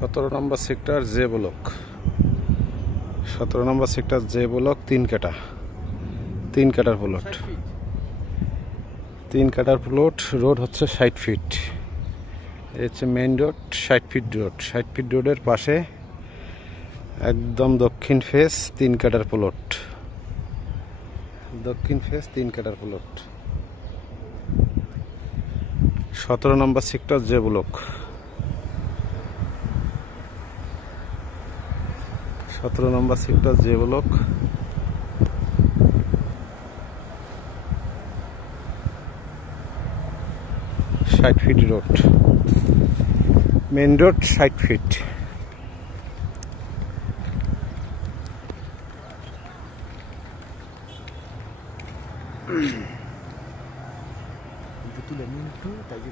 17 number sector J block, 17 number sector J block 3 কাটা, 3 কাটার plot, 3 কাটার প্লট। রোড হচ্ছে 60 ফিট, এই হচ্ছে main road, 60 feet road. 60 feet রোডের পাশে একদম দক্ষিণ ফেস 3 কাটার প্লট, দক্ষিণ ফেস 3 কাটার plot. 17 number sector J block, 17 number sector J block. ষাট feet road, main road 60 feet. Itu tuh dan itu tadi